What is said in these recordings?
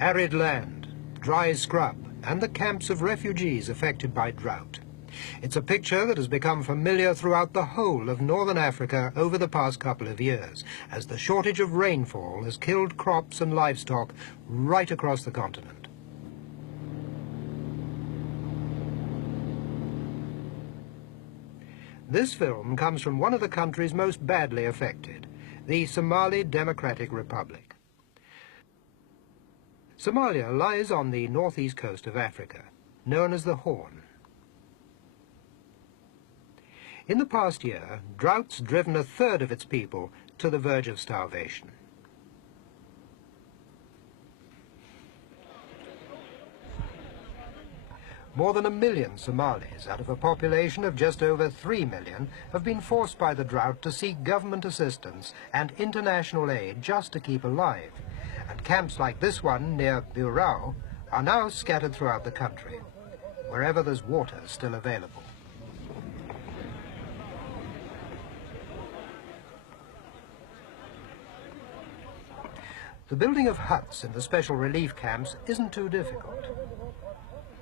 Arid land, dry scrub, and the camps of refugees affected by drought. It's a picture that has become familiar throughout the whole of northern Africa over the past couple of years, as the shortage of rainfall has killed crops and livestock right across the continent. This film comes from one of the countries most badly affected, the Somali Democratic Republic. Somalia lies on the northeast coast of Africa, known as the Horn. In the past year, drought's driven a third of its people to the verge of starvation. More than 1 million Somalis, out of a population of just over 3 million, have been forced by the drought to seek government assistance and international aid just to keep alive. And camps like this one near Burao are now scattered throughout the country, wherever there's water still available. The building of huts in the special relief camps isn't too difficult.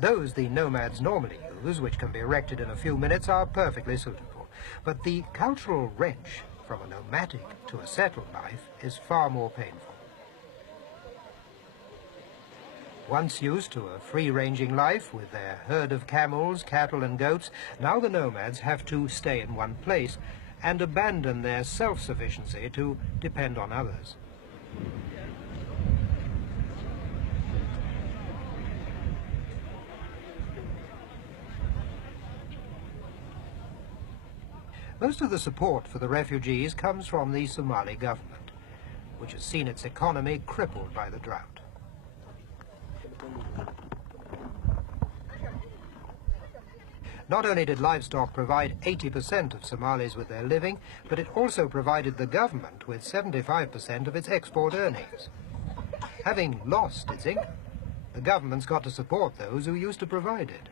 Those the nomads normally use, which can be erected in a few minutes, are perfectly suitable. But the cultural wrench from a nomadic to a settled life is far more painful. Once used to a free-ranging life with their herd of camels, cattle and goats, now the nomads have to stay in one place and abandon their self-sufficiency to depend on others. Most of the support for the refugees comes from the Somali government, which has seen its economy crippled by the drought. Not only did livestock provide 80% of Somalis with their living, but it also provided the government with 75% of its export earnings. Having lost its income, the government's got to support those who used to provide it.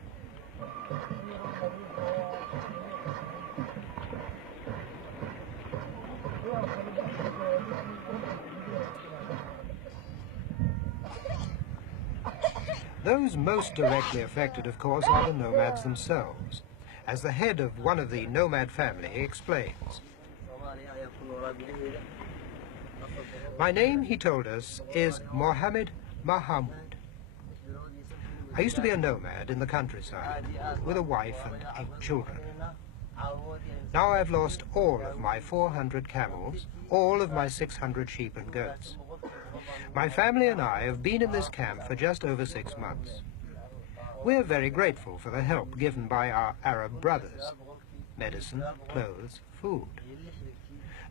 Those most directly affected, of course, are the nomads themselves. As the head of one of the nomad family explains. My name, he told us, is Mohammed Mahamud. I used to be a nomad in the countryside with a wife and 8 children. Now I've lost all of my 400 camels, all of my 600 sheep and goats. My family and I have been in this camp for just over 6 months. We're very grateful for the help given by our Arab brothers. Medicine, clothes, food.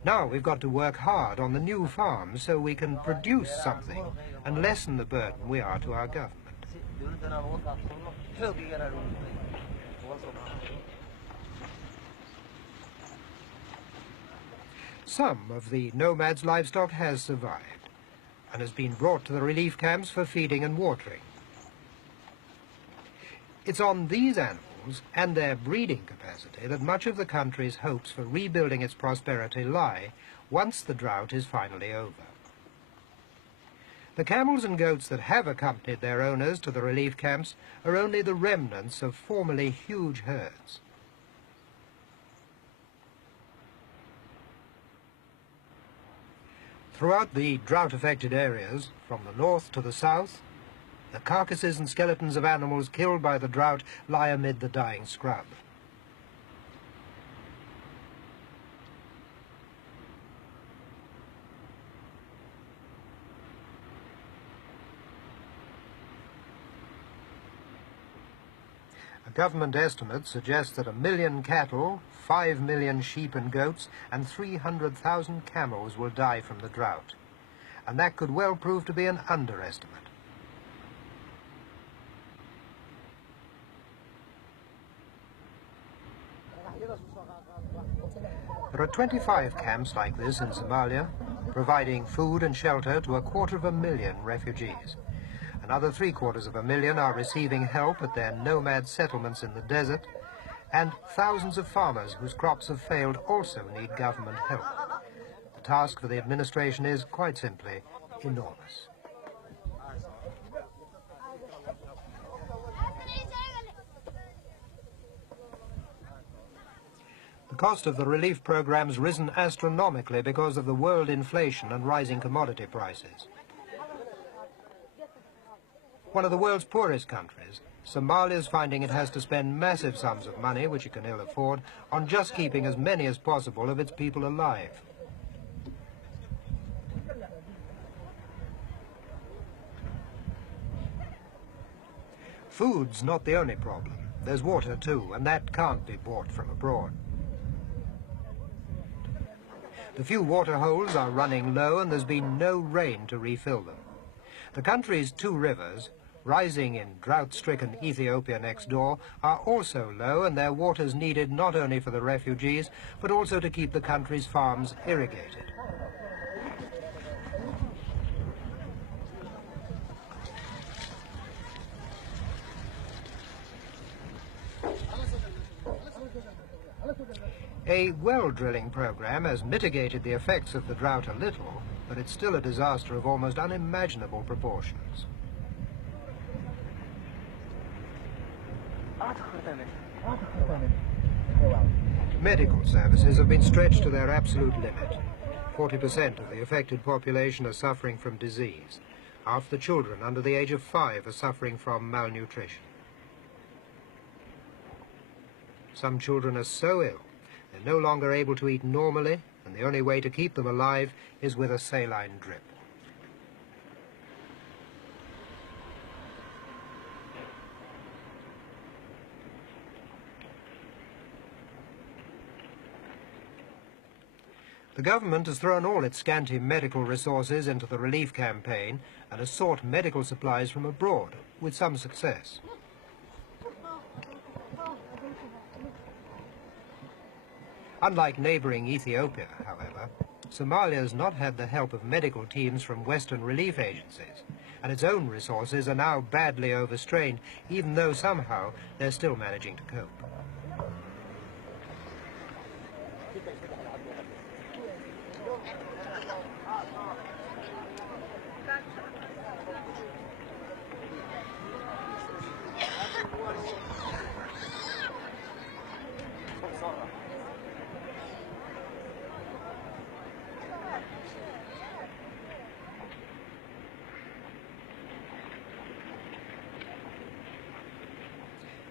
Now we've got to work hard on the new farm so we can produce something and lessen the burden we are to our government. Some of the nomads' livestock has survived and has been brought to the relief camps for feeding and watering. It's on these animals and their breeding capacity that much of the country's hopes for rebuilding its prosperity lie once the drought is finally over. The camels and goats that have accompanied their owners to the relief camps are only the remnants of formerly huge herds. Throughout the drought-affected areas, from the north to the south, the carcasses and skeletons of animals killed by the drought lie amid the dying scrub. A government estimate suggests that 1 million cattle, 5 million sheep and goats, and 300,000 camels will die from the drought. And that could well prove to be an underestimate. There are 25 camps like this in Somalia, providing food and shelter to 250,000 refugees. Another 750,000 are receiving help at their nomad settlements in the desert, and thousands of farmers whose crops have failed also need government help. The task for the administration is, quite simply, enormous. The cost of the relief program's risen astronomically because of the world inflation and rising commodity prices. One of the world's poorest countries, Somalia is finding it has to spend massive sums of money, which it can ill afford, on just keeping as many as possible of its people alive. Food's not the only problem. There's water too, and that can't be bought from abroad. The few water holes are running low and there's been no rain to refill them. The country's two rivers, rising in drought-stricken Ethiopia next door, are also low, and their water's needed not only for the refugees, but also to keep the country's farms irrigated. A well drilling program has mitigated the effects of the drought a little, but it's still a disaster of almost unimaginable proportions. Medical services have been stretched to their absolute limit. 40% of the affected population are suffering from disease. Half the children under the age of 5 are suffering from malnutrition. Some children are so ill they're no longer able to eat normally, and the only way to keep them alive is with a saline drip. The government has thrown all its scanty medical resources into the relief campaign and has sought medical supplies from abroad, with some success. Unlike neighbouring Ethiopia, however, Somalia has not had the help of medical teams from Western relief agencies, and its own resources are now badly overstrained, even though somehow they're still managing to cope.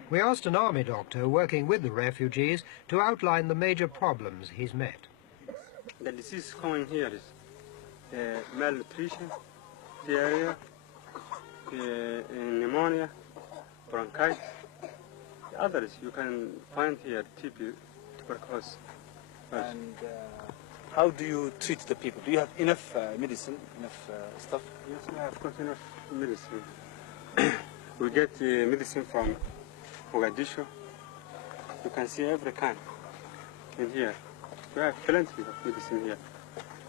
We asked an army doctor working with the refugees to outline the major problems he's met. The disease coming here is malnutrition, diarrhea, pneumonia, bronchitis. The others you can find here, TB, tuberculosis. And how do you treat the people? Do you have enough medicine, enough stuff? Yes, we have got enough medicine. We get medicine from Mogadishu. You can see every kind in here. We have plenty of medicine here.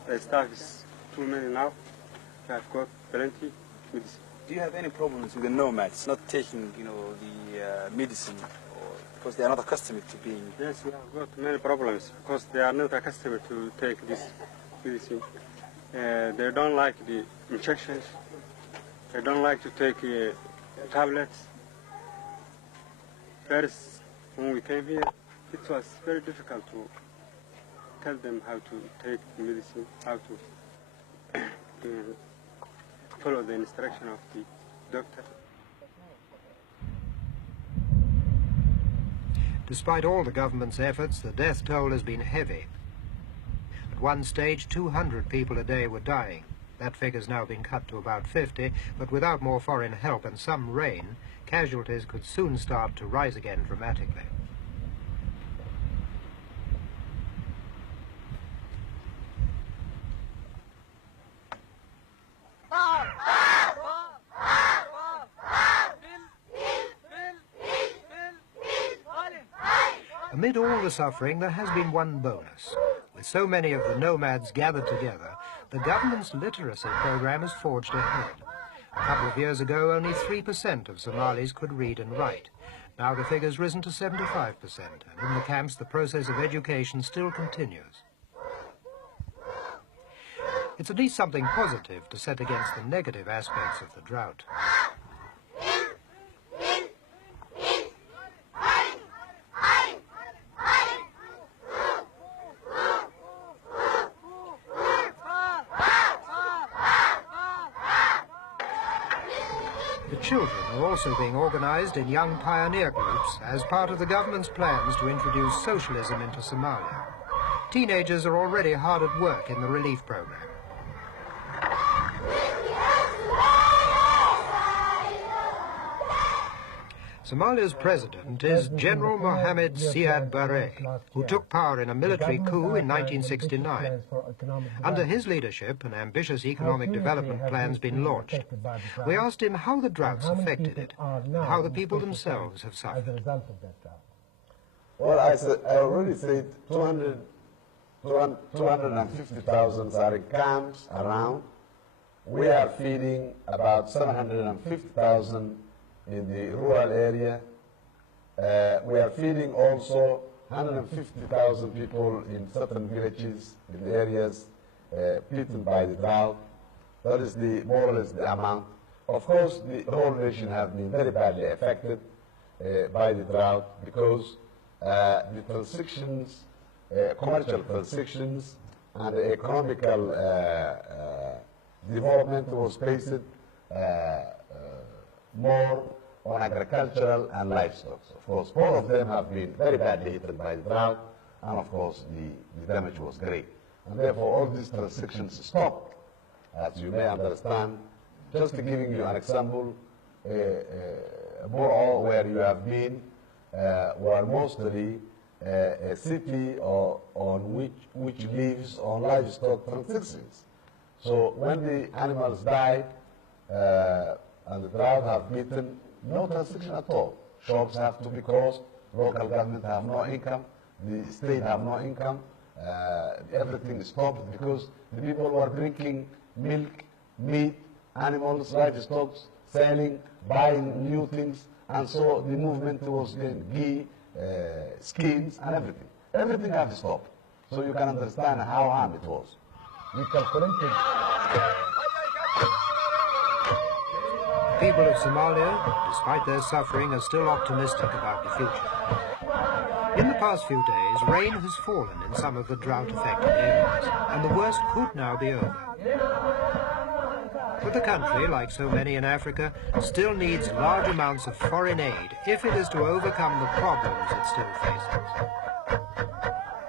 The staff is too many now. We have got plenty medicine. Do you have any problems with the nomads not taking, the medicine, or because they are not accustomed to being? Yes, we have got many problems because they are not accustomed to take this medicine. They don't like the injections. They don't like to take tablets. First, when we came here, it was very difficult to tell them how to take the medicine, how to follow the instruction of the doctor. Despite all the government's efforts, the death toll has been heavy. At one stage, 200 people a day were dying. That figure's now been cut to about 50, but without more foreign help and some rain, casualties could soon start to rise again dramatically. Amid all the suffering, there has been one bonus. With so many of the nomads gathered together, the government's literacy program has forged ahead. A couple of years ago, only 3% of Somalis could read and write. Now the figure's risen to 75%, and in the camps the process of education still continues. It's at least something positive to set against the negative aspects of the drought. The children are also being organised in young pioneer groups as part of the government's plans to introduce socialism into Somalia. Teenagers are already hard at work in the relief programme. Somalia's president is General Mohammed Siad Barre, who took power in a military coup in 1969. Under his leadership, an ambitious economic development plan has been launched. We asked him how the droughts affected it, and how the people themselves have suffered. Well, I already said 250,000 are in camps around. We are feeding about 750,000 in the rural area. We are feeding also 150,000 people in certain villages, in the areas beaten by the drought. That is more or less the amount. Of course, the whole nation has been very badly affected by the drought because the transactions, commercial transactions, and the economical development was based more on agricultural and livestock. Of course, both of them have been very badly hit by the drought, and of course, the damage was great. And therefore, all these transactions stopped, as you may understand. Just giving you an example, Boro, where you have been, were mostly a city which lives on livestock transactions. So when the animals died and the drought have beaten, no transaction at all. Shops have to be closed, local government have no income, the state have no income, everything is stopped because the people were drinking milk, meat, animals, livestock, selling, buying new things, and so the movement was in ghee, skins, and everything. Everything had to stop. So you can understand how harm it was. The people of Somalia, despite their suffering, are still optimistic about the future. In the past few days, rain has fallen in some of the drought-affected areas, and the worst could now be over. But the country, like so many in Africa, still needs large amounts of foreign aid if it is to overcome the problems it still faces.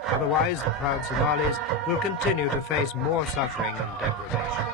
Otherwise, the proud Somalis will continue to face more suffering and deprivation.